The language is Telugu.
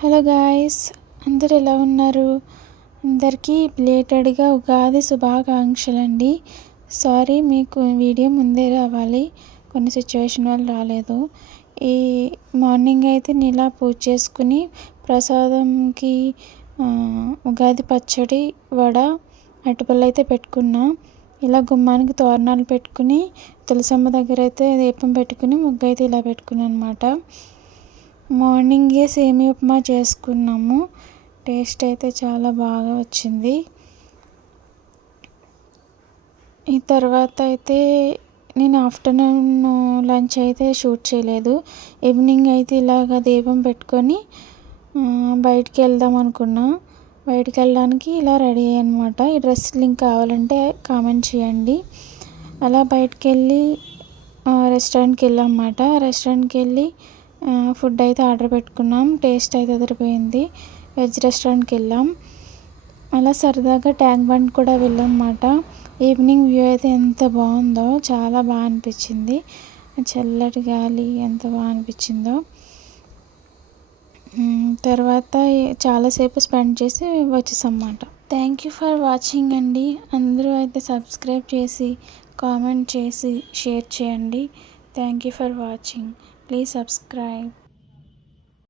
హలో గాయ్స్, అందరు ఎలా ఉన్నారు? అందరికీ బిలేటెడ్గా ఉగాది శుభాకాంక్షలండి. సారీ, మీకు వీడియో ముందే రావాలి, కొన్ని సిచ్యువేషన్ వల్ల రాలేదు. ఈ మార్నింగ్ అయితే నేను ఇలా పూజ చేసుకుని ప్రసాదంకి ఉగాది పచ్చడి, వడ, అరటిపళ్ళు అయితే పెట్టుకున్నా. ఇలా గుమ్మానికి తోరణాలు పెట్టుకుని తులసమ్మ దగ్గర అయితే దీపం పెట్టుకుని ముగ్గు అయితే ఇలా పెట్టుకున్నాను అనమాట. మార్నింగే సేమియా ఉప్మా చేసుకున్నాము. టేస్ట్ అయితే చాలా బాగా వచ్చింది. ఈ తర్వాత అయితే నేను ఆఫ్టర్నూన్ లంచ్ అయితే షూట్ చేయలేదు. ఈవినింగ్ అయితే ఇలాగ దీపం పెట్టుకొని బయటికి వెళ్దాం అనుకున్నా. బయటికి వెళ్ళడానికి ఇలా రెడీ అయ్యాను అనమాట. ఈ డ్రెస్ లింక్ కావాలంటే కామెంట్ చేయండి. అలా బయటికి వెళ్ళి రెస్టారెంట్కి వెళ్ళాం అన్నమాట. రెస్టారెంట్కి వెళ్ళి ఫుడ్ అయితే ఆర్డర్ పెట్టుకున్నాం. టేస్ట్ అయితే అదిరిపోయింది. వెజ్ రెస్టారెంట్కి వెళ్ళాం. అలా సరదాగా ట్యాంక్ బండ్ కూడా వెళ్ళాం అన్నమాట. ఈవినింగ్ వ్యూ అయితే ఎంత బాగుందో, చాలా బాగా అనిపించింది. చల్లటి గాలి ఎంత బాగా అనిపించిందో. తర్వాత చాలాసేపు స్పెండ్ చేసి వచ్చేసాం అన్నమాట. థ్యాంక్ యూ ఫర్ వాచింగ్ అండి. అందరూ అయితే సబ్స్క్రైబ్ చేసి, కామెంట్ చేసి, షేర్ చేయండి. Thank you for watching. Please subscribe.